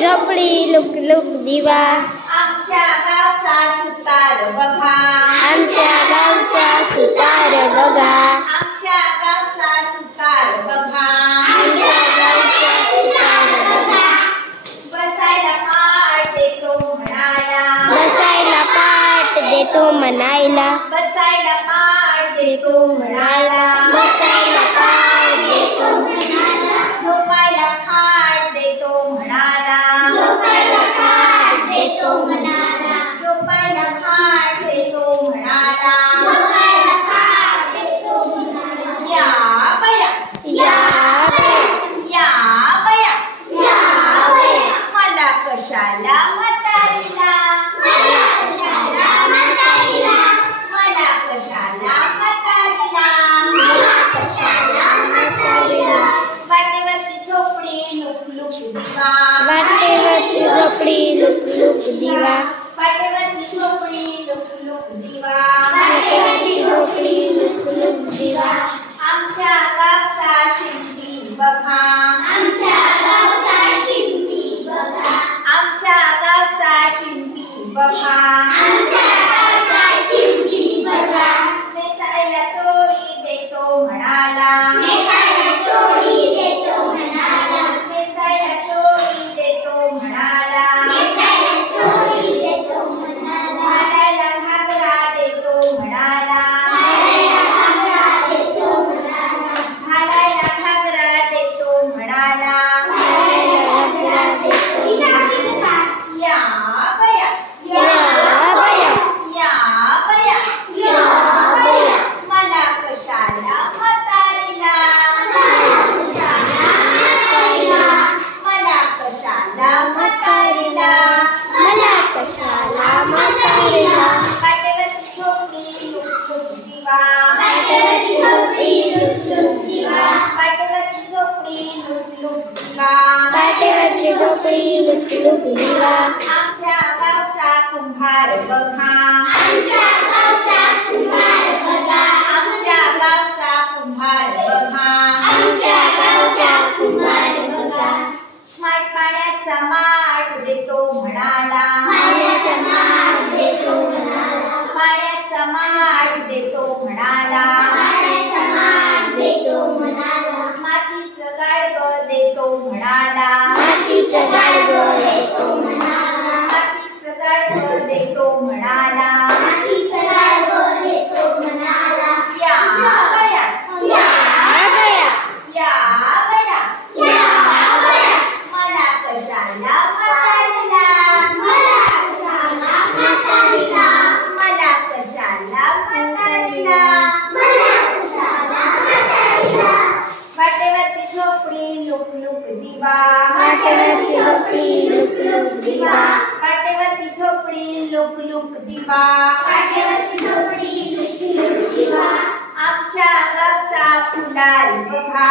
झोपडी look look दिवा आमच्या गावचा सुतार बघा आमच्या गावचा सुतार बघा आमच्या गावचा सुतार बघा आमच्या गावचा सुतार बघा बसायला पाट देतो म्हणायला बसायला पाट देतो म्हणायला बसायला पाट देतो म्हणायला बसायला पाट देतो म्हणायला झोपायला खाट देतो म्हणाला झोपायला पाट देतो म्हणाला झोपायला खाट देतो म्हणाला झोपायला पाट देतो म्हणाला या बया या बया या बया या बया मला कशाला म्हातारीला मला कशाला म्हातारीला मला कशाला म्हातारीला मला कशाला म्हातारीला वाटेवरची झोपडी लुक लुक दिवा वाटेवरची झोपडी लुक लुक दिवा वाटेवरची झोपडी लुक लुक दिवा वाटेवरची झोपडी लुक लुक दिवा आमच्या गावचा शिंपी बघा आमच्या गावचा शिंपी बघा आमच्या गावचा शिंपी बघा आमच्या गावचा शिंपी बघा नेसायला चोळी देतो म्हणाला नेसायला चोळी देतो म्हणाला नेसायला चोळी देतो म्हणाला नेसायला चोळी देतो म्हणाला घालायला घागरा देतो म्हणाला घालायला घागरा देतो म्हणाला घालायला घागरा देतो म्हणाला घालायला घागरा देतो म्हणाला या बया या बया या बया या बया मला कशाला म्हातारीला मला कशाला म्हातारीला मला कशाला म्हातारीला मला कशाला म्हातारीला वाटेवरची झोपडी लुक लुक दिवा वाटेवरची झोपडी लुक लुक दिवा वाटेवरची झोपडी लुक लुक दिवा वाटेवरची झोपडी लुक लुक दिवा आमच्या गावचा कुंभार बघा आमच्या गावचा कुंभार बघा आमच्या गावचा कुंभार बघा आमच्या गावचा कुंभार बघा माठ पाण्याचा माठ देतो म्हणाला पाण्याचा माठ देतो म्हणाला पाण्याचा माठ देतो म्हणाला पाण्याचा माठ देतो म्हणाला मातीचं गाडगं देतो म्हणाला मातीचं गाडगं देतो म्हणाला मातीचं गाडगं देतो म्हणाला मातीचं गाडगं देतो म्हणाला या बया या बया या बया या बया मला कशाला म्हातारीला मला कशाला म्हातारीला मला कशाला म्हातारीला मला कशाला म्हातारीला वाटेवरती झोपडी लुक लुक दिवा वाटेवरची झोपडी लुक लुक दिवा वाटेवरती झोपडी लुक लुक दिवा वाटेवरची झोपडी लुक लुक दिवा आमच्या गावचा फुलारी बघा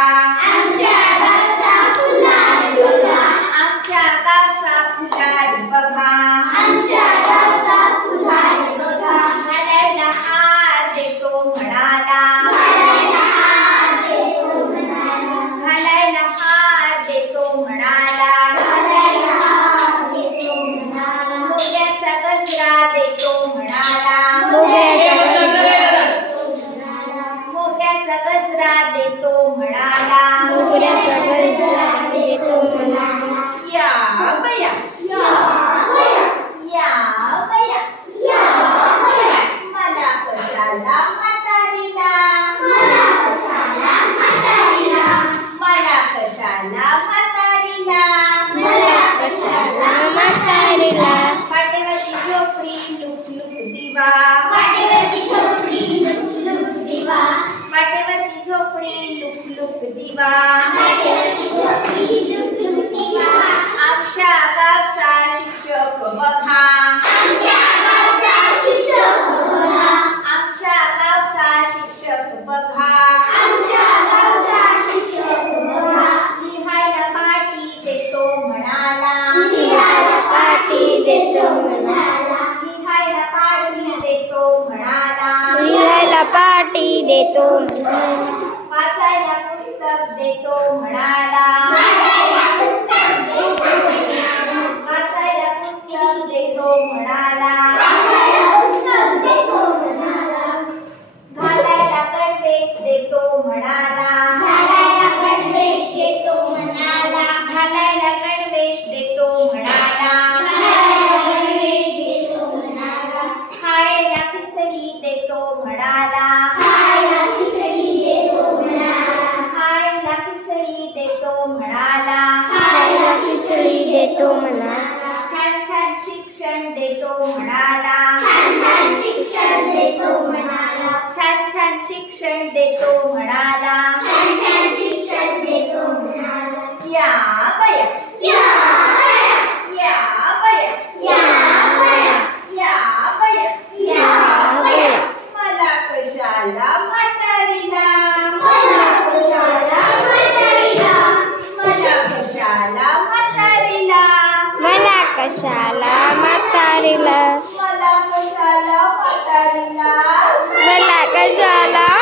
आमच्या गावचा फुलार बघा आमच्या गावचा फुलारी बघा आमच्या गावचा फुलार बघा घालायला हार देतो म्हणाला घालायला हार देतो म्हणाला घालायला हार देतो म्हणाला घालायला हार देतो म्हणाला मोगऱ्याचा गजरा देतो म्हणाला मोगऱ्याचा गजरा देतो म्हणाला मोगऱ्याचा गजरा देतो म्हणाला मोगऱ्याचा गजरा देतो म्हणाला या बया या बया या बया या बया मला कशाला म्हातारीला मला कशाला म्हातारीला मला कशाला म्हातारीला मला कशाला म्हातारीला वाटेवरची झोपडी लुक लुक दिवा वाटेवरची झोपडी लुक लुक दिवा वाटेवरची झोपडी लुक लुक दिवा वाटेवरची झोपडी लुक लुक दिवा आमच्या गावचा शिक्षक बघा आमच्या गावचा शिक्षक बघा आमच्या गावचा शिक्षक बघा आमच्या गावचा शिक्षक बघा लिहायला पाटी देतो म्हणाला लिहायला पाटी देतो म्हणाला लिहायला पाटी देतो म्हणाला लिहायला पाटी देतो म्हणाला वाचायला पुस्तक देतो म्हणाला वाचायला पुस्तक देतो म्हणाला शिक्षण देतो म्हणाला. या बया या बया मला कशाला म्हातारीला मला कशाला म्हातारीला मला कशाला म्हातारीला मला कशाला म्हातारीला मला कशाला